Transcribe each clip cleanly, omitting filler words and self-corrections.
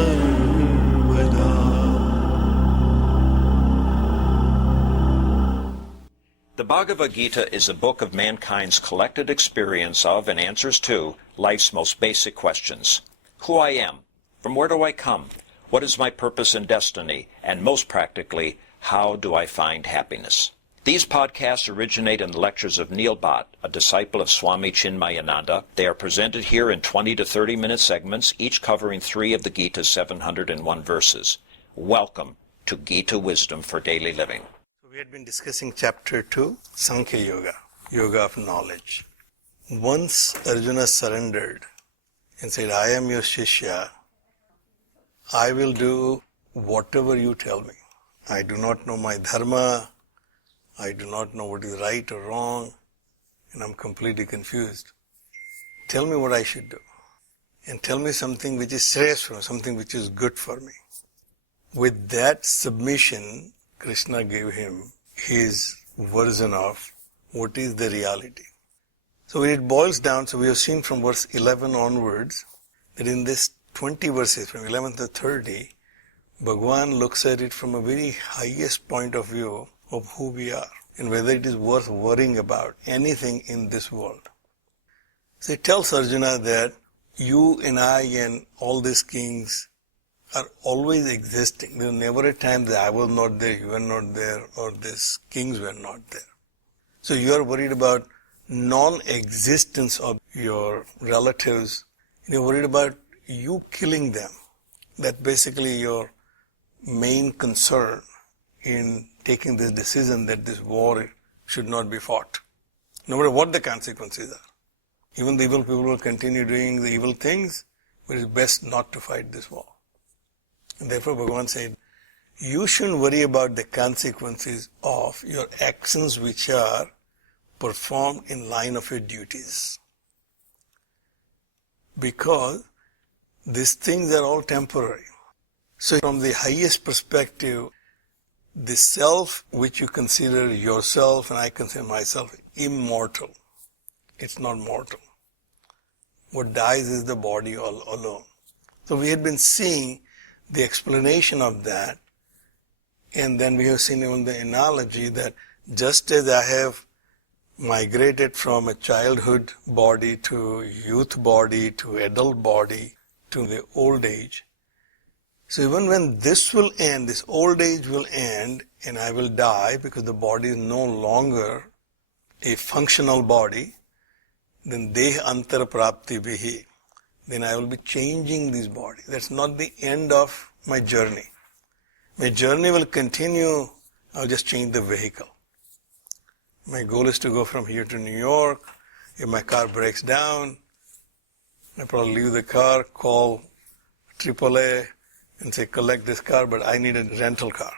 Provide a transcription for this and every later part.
सर्वदा. The Bhagavad Gita is a book of mankind's collected experience of and answers to life's most basic questions. Who I am, from where do I come, what is my purpose and destiny, and most practically, how do I find happiness? These podcasts originate in the lectures of Neil Bhatt, a disciple of Swami Chinmayananda. They are presented here in 20 to 30-minute segments, each covering 3 of the Gita's 701 verses. Welcome to Gita Wisdom for Daily Living. We had been discussing chapter 2, Sankhya Yoga, Yoga of Knowledge. Once Arjuna surrendered and said, I am your Shishya, I will do whatever you tell me. I do not know my Dharma, I do not know what is right or wrong, and I'm completely confused. Tell me what I should do, and tell me something which is shreyas, something which is good for me. With that submission, Krishna gave him his version of what is the reality. So when it boils down, so we have seen from verse 11 onwards, that in this 20 verses, from 11 to 30, Bhagavan looks at it from a very highest point of view of who we are, and whether it is worth worrying about anything in this world. So he tells Arjuna that you and I and all these kings are always existing. There is never a time that I was not there, you were not there, or these kings were not there. So you are worried about non-existence of your relatives, and you're worried about you killing them. That's basically your main concern in taking this decision that this war should not be fought, no matter what the consequences are. Even the evil people will continue doing the evil things, but it's best not to fight this war. And therefore Bhagavan said, you shouldn't worry about the consequences of your actions which are performed in line of your duties. Because these things are all temporary. So from the highest perspective, the self which you consider yourself and I consider myself immortal. It's not mortal. What dies is the body alone. So we had been seeing the explanation of that, and then we have seen even the analogy that just as I have migrated from a childhood body to youth body to adult body to the old age, so even when this will end, this old age will end, and I will die because the body is no longer a functional body, then deha antara prapti bihi, then I will be changing this body. That's not the end of my journey. My journey will continue, I'll just change the vehicle. My goal is to go from here to New York. If my car breaks down, I probably leave the car, call AAA and say, collect this car, but I need a rental car.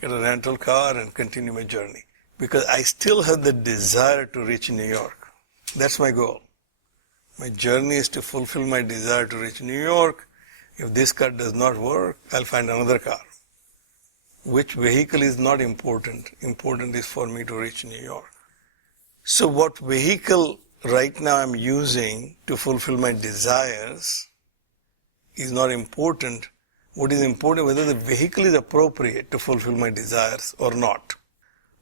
Get a rental car and continue my journey. Because I still have the desire to reach New York. That's my goal. My journey is to fulfill my desire to reach New York. If this car does not work, I'll find another car. Which vehicle is not important. Important is for me to reach New York. So what vehicle right now I'm using to fulfill my desires is not important. What is important, whether the vehicle is appropriate to fulfill my desires or not.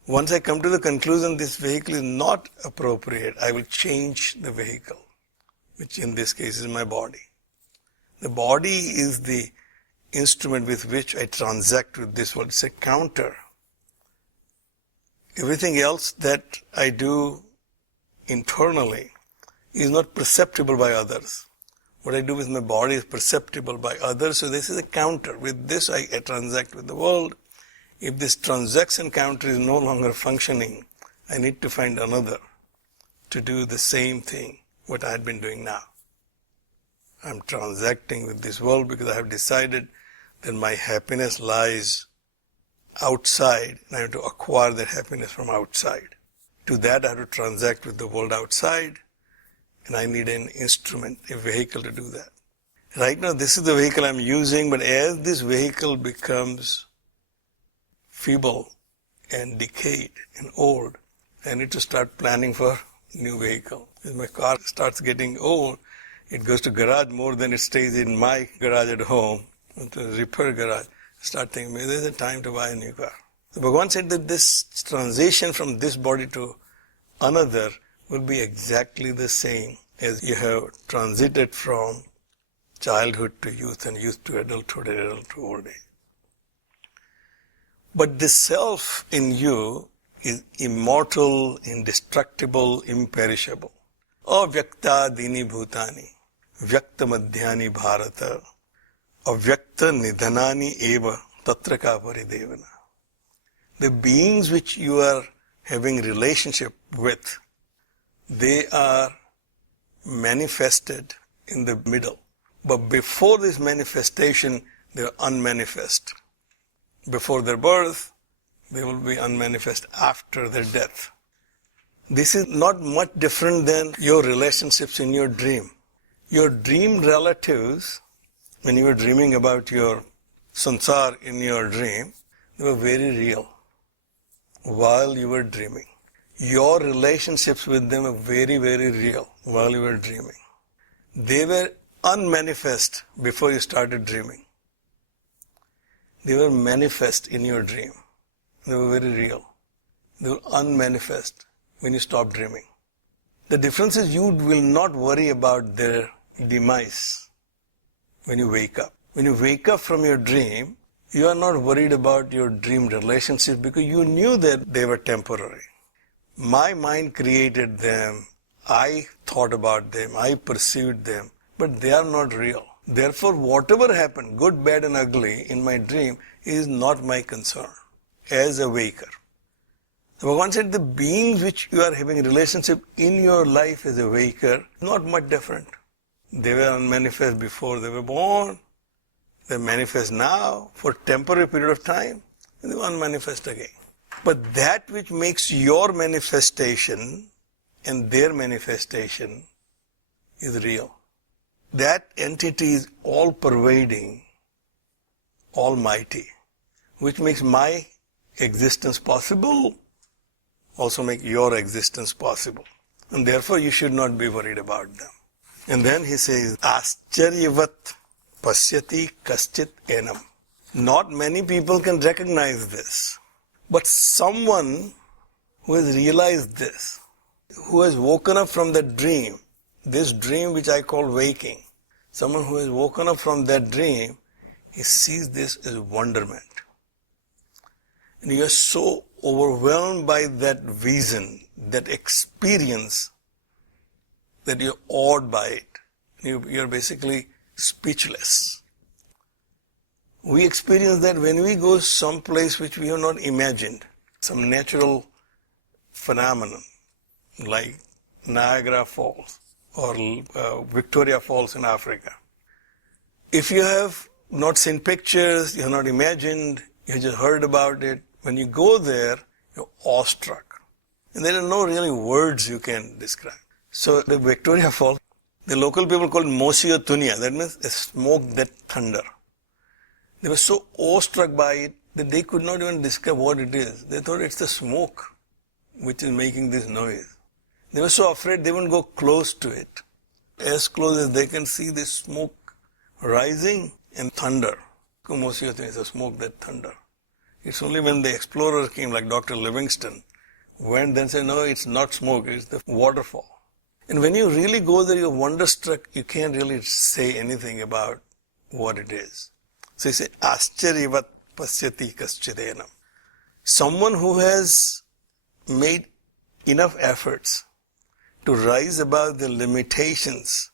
Once I come to the conclusion this vehicle is not appropriate, I will change the vehicle, which in this case is my body. The body is the instrument with which I transact with this world. It's a counter. Everything else that I do internally is not perceptible by others. What I do with my body is perceptible by others, so this is a counter. With this I transact with the world. If this transaction counter is no longer functioning, I need to find another to do the same thing, what I had been doing now. I'm transacting with this world because I have decided that my happiness lies outside, and I have to acquire that happiness from outside. To that I have to transact with the world outside, and I need an instrument, a vehicle to do that. Right now this is the vehicle I'm using, but as this vehicle becomes feeble and decayed and old, I need to start planning for new vehicle. As my car starts getting old, it goes to garage more than it stays in my garage at home. to a repair garage, start thinking, maybe there's a time to buy a new car. So Bhagavan said that this transition from this body to another will be exactly the same as you have transited from childhood to youth and youth to adulthood and adulthood to old age. But the self in you is immortal, indestructible, imperishable. Avyakta dini bhutani, vyakta madhyani bharata, avyakta nidhanani eva tatraka paridevana. The beings which you are having relationship with, they are manifested in the middle. But before this manifestation, they are unmanifest. Before their birth, they will be unmanifest after their death. This is not much different than your relationships in your dream. Your dream relatives, when you were dreaming about your sansar in your dream, they were very real while you were dreaming. Your relationships with them were very, very real while you were dreaming. They were unmanifest before you started dreaming. They were manifest in your dream. They were very real. They were unmanifest when you stopped dreaming. The difference is you will not worry about their demise when you wake up. When you wake up from your dream, you are not worried about your dream relationships because you knew that they were temporary. My mind created them, I thought about them, I perceived them, but they are not real. Therefore, whatever happened, good, bad and ugly in my dream is not my concern as a waker. Bhagavan said the beings which you are having a relationship in your life as a waker, not much different. They were unmanifest before they were born. They manifest now for temporary period of time, and they will unmanifest again. But that which makes your manifestation and their manifestation is real. That entity is all-pervading, almighty, which makes my existence possible, also make your existence possible. And therefore you should not be worried about them. And then he says, Ascharyavat pasyati kaschit enam. Not many people can recognize this. But someone who has realized this, who has woken up from that dream, this dream which I call waking, someone who has woken up from that dream, he sees this as wonderment. And you are so overwhelmed by that vision, that experience, that you're awed by it. You're basically speechless. We experience that when we go someplace which we have not imagined, some natural phenomenon like Niagara Falls or Victoria Falls in Africa. If you have not seen pictures, you have not imagined, you just heard about it, when you go there, you're awestruck. And there are no really words you can describe. So the Victoria Falls, the local people call it Mosio Tunia, that means a smoke that thunder. They were so awestruck by it that they could not even describe what it is. They thought it's the smoke which is making this noise. They were so afraid they wouldn't go close to it. As close as they can see the smoke rising and thunder. Mosio Tunia is a smoke that thunder. It's only when the explorers came, like Dr. Livingston, went then said, no, it's not smoke, it's the waterfall. And when you really go there, you're wonderstruck, you can't really say anything about what it is. So he said, Ascharyavat pasyati kaschidenam. Someone who has made enough efforts to rise above the limitations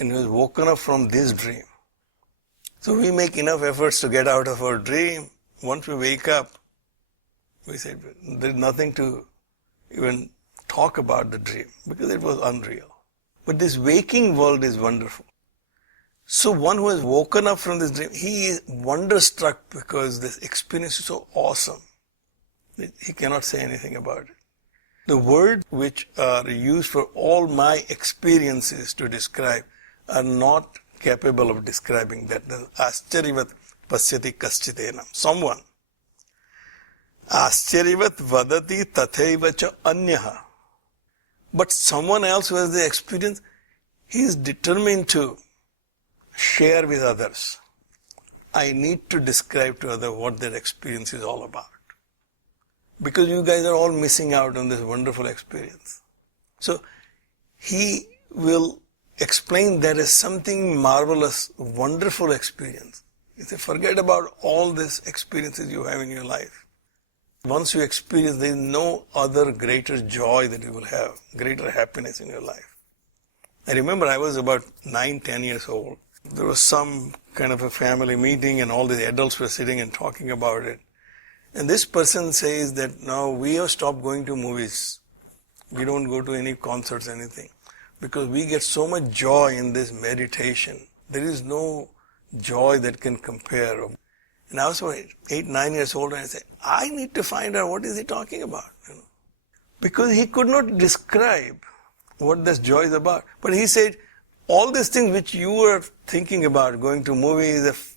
and who has woken up from this dream. So we make enough efforts to get out of our dream. Once we wake up, we say, there's nothing to even talk about the dream because it was unreal. But this waking world is wonderful. So one who has woken up from this dream, he is wonderstruck because this experience is so awesome. He cannot say anything about it. The words which are used for all my experiences to describe are not capable of describing that. Ascharyavat pasyati kaschidenam. Someone. Ascharyavat vadati tathaiva cha anyaha. But someone else who has the experience, he is determined to share with others, I need to describe to others what that experience is all about. Because you guys are all missing out on this wonderful experience. So he will explain that as something marvelous, wonderful experience. He said, forget about all these experiences you have in your life. Once you experience, there is no other greater joy that you will have, greater happiness in your life. I remember I was about 9-10 years old. There was some kind of a family meeting and all the adults were sitting and talking about it. And this person says that now we have stopped going to movies. We don't go to any concerts, anything. Because we get so much joy in this meditation. There is no joy that can compare. And I was 8-9 years old and I said, I need to find out what is he talking about. Because he could not describe what this joy is about. But he said, all these things which you were thinking about, going to movies is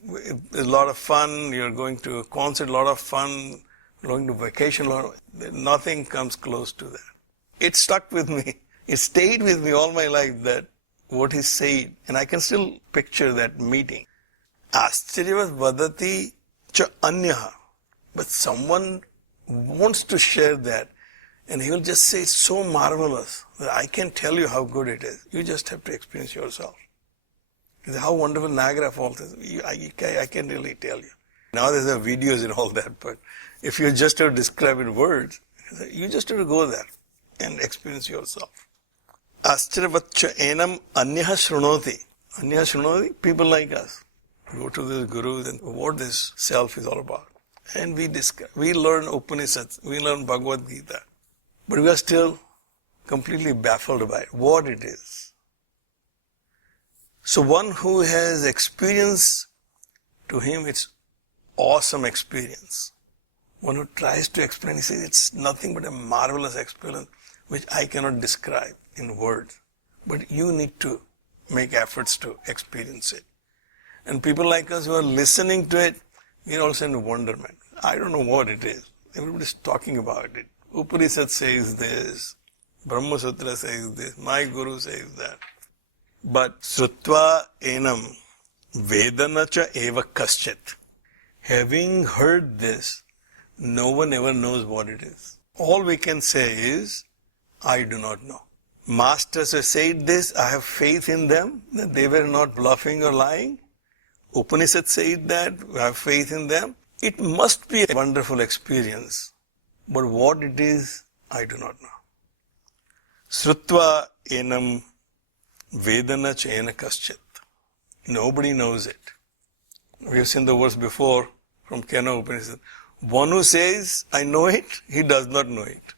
a lot of fun, you're going to a concert, a lot of fun, going to vacation, nothing comes close to that. It stuck with me. It stayed with me all my life, that what he said. And I can still picture that meeting. Ascharyavat vadati cha anyaha. But someone wants to share that. And he will just say, it's so marvelous that I can't tell you how good it is. You just have to experience yourself. How wonderful Niagara Falls is. I can't really tell you. Now there's videos and all that, but if you just have to describe in words, you just have to go there and experience yourself. Ascharyavatcha enam anyaha shrunoti. Anyaha shrunoti, people like us. Go to the gurus and what this self is all about. And we learn Upanishads, we learn Bhagavad Gita. But we are still completely baffled by it, what it is. So one who has experience, to him it's awesome experience. One who tries to explain, he says it's nothing but a marvelous experience which I cannot describe in words. But you need to make efforts to experience it. And people like us who are listening to it, we are also in wonderment. I don't know what it is. Everybody's talking about it. Upanishad says this, Brahma Sutra says this, my Guru says that. But Srutva enam vedanacha eva kaschit. Having heard this, no one ever knows what it is. All we can say is, I do not know. Masters have said this, I have faith in them, that they were not bluffing or lying. Upanishad said that, I have faith in them. It must be a wonderful experience. But what it is, I do not know. Srutva enam vedana chena kaschit. Nobody knows it. We have seen the verse before from Kena Upanishad. One who says, I know it, he does not know it.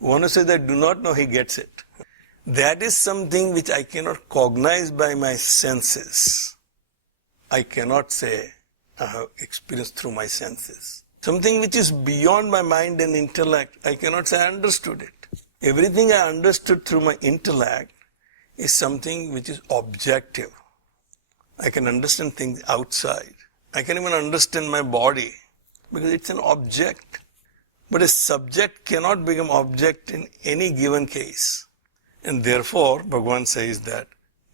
One who says, I do not know, he gets it. That is something which I cannot cognize by my senses. I cannot say, I have experienced through my senses. Something which is beyond my mind and intellect, I cannot say I understood it. Everything I understood through my intellect is something which is objective. I can understand things outside. I can even understand my body because it's an object. But a subject cannot become object in any given case. And therefore, Bhagavan says that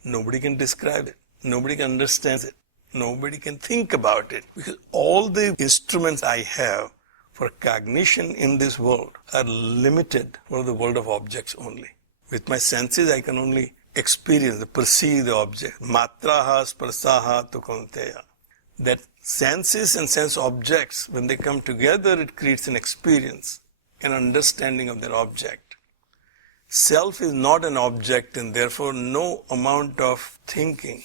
nobody can describe it. Nobody can understand it. Nobody can think about it. Because all the instruments I have for cognition in this world are limited for the world of objects only. With my senses, I can only experience, perceive the object. Matraha sparsaha tu kaunteya. That senses and sense objects, when they come together, it creates an experience, an understanding of that object. Self is not an object, and therefore no amount of thinking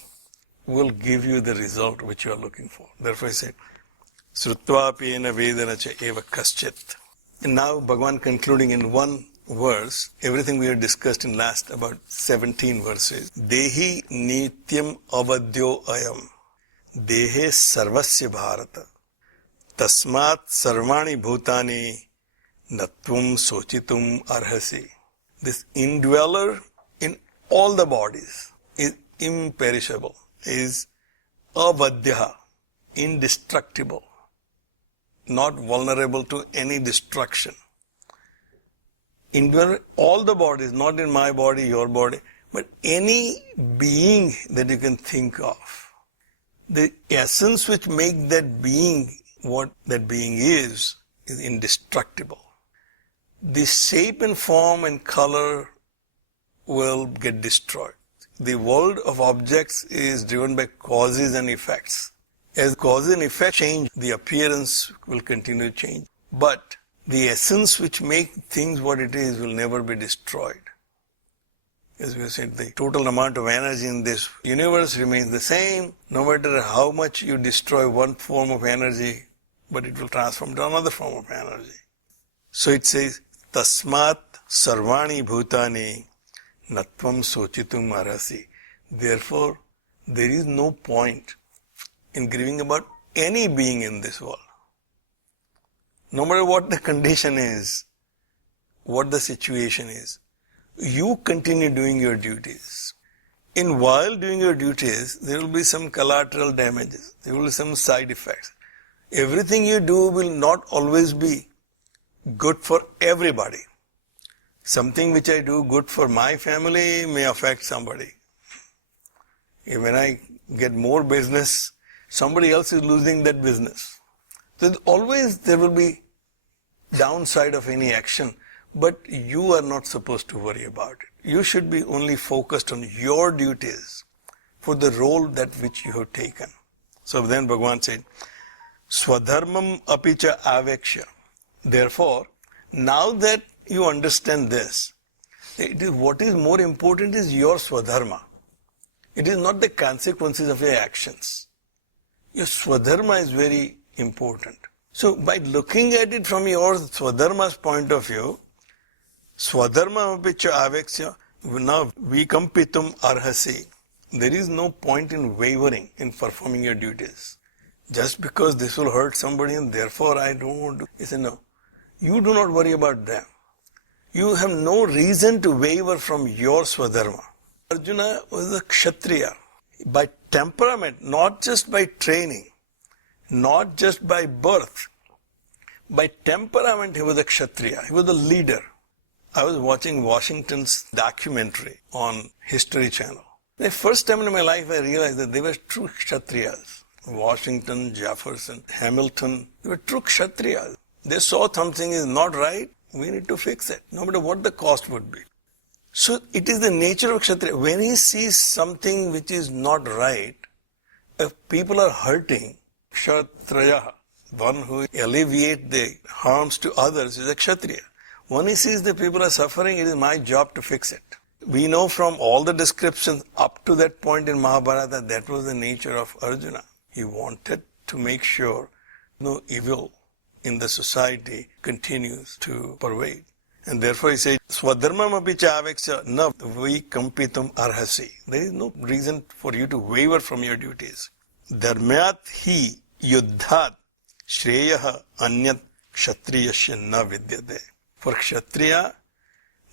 will give you the result which you are looking for. Therefore I say, Srutva piyena vedana cha eva kaschit. And now Bhagavan concluding in one verse, everything we have discussed in last about 17 verses. Dehi nityam avadyo ayam. Dehe sarvasya bharata. Tasmat sarvani bhutani natvam sochitum arhasi. This indweller in all the bodies is imperishable, is avadyaha, indestructible, not vulnerable to any destruction. Indweller all the bodies, not in my body, your body, but any being that you can think of. the essence which makes that being what that being is indestructible. The shape and form and color will get destroyed. The world of objects is driven by causes and effects. As causes and effects change, the appearance will continue to change. But the essence which makes things what it is will never be destroyed. As we said, the total amount of energy in this universe remains the same, no matter how much you destroy one form of energy, but it will transform to another form of energy. So it says, Tasmat sarvani bhutani natvam sochitum arasi. Therefore, there is no point in grieving about any being in this world. No matter what the condition is, what the situation is, you continue doing your duties. In while doing your duties, there will be some collateral damages. There will be some side effects. Everything you do will not always be good for everybody. Something which I do good for my family may affect somebody. When I get more business, somebody else is losing that business. So always there will be downside of any action, but you are not supposed to worry about it. You should be only focused on your duties for the role that which you have taken. So then Bhagavan said, Swadharmam apicha aveksha. Therefore, now that you understand this, what is more important is your swadharma. It is not the consequences of your actions. Your swadharma is very important. So by looking at it from your swadharma's point of view, swadharma apicha aveksha, now vikampitum arhasi. There is no point in wavering in performing your duties. Just because this will hurt somebody and therefore I don't want to. He said, no. You do not worry about them. You have no reason to waver from your swadharma. Arjuna was a kshatriya. By temperament, not just by training, not just by birth. By temperament, he was a kshatriya. He was a leader. I was watching Washington's documentary on History Channel. The first time in my life I realized that they were true kshatriyas. Washington, Jefferson, Hamilton, they were true kshatriyas. They saw something is not right, we need to fix it, no matter what the cost would be. So it is the nature of kshatriya. When he sees something which is not right, if people are hurting, kshatriya, one who alleviates the harms to others is a kshatriya. When he sees the people are suffering, it is my job to fix it. We know from all the descriptions up to that point in Mahabharata, that was the nature of Arjuna. He wanted to make sure no evil in the society continues to pervade. And therefore he said, Swadharmam apicha aveksha na vikampitum arhasi. There is no reason for you to waver from your duties. Dharmayat hi yuddhat shreyaha anyat kshatriyasya na vidyate. For kshatriya,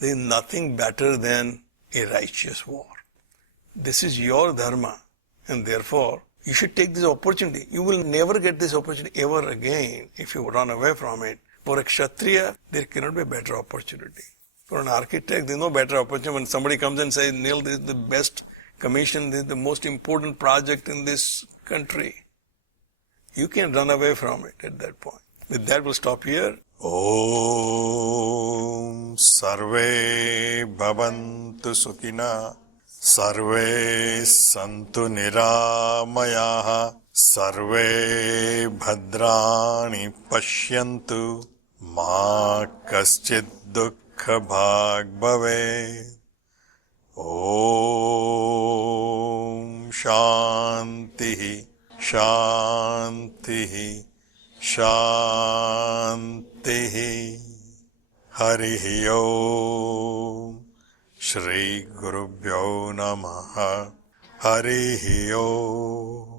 there is nothing better than a righteous war. This is your dharma, and therefore you should take this opportunity. You will never get this opportunity ever again if you run away from it. For a kshatriya, there cannot be a better opportunity. For an architect, there is no better opportunity. When somebody comes and says, Neil, this is the best commission, this is the most important project in this country, you can run away from it at that point. With that, we'll stop here. Om Sarve Bhavantu Sukhina Sarve Santu Niramayaha Sarve Bhadrani Pashyantu Ma Kaschid Dukkha Bhag Bhave. Om Shantihi Shantihi Shantihi. Harihi Om. Shri Gurubhyo Namaha. Harihi Om.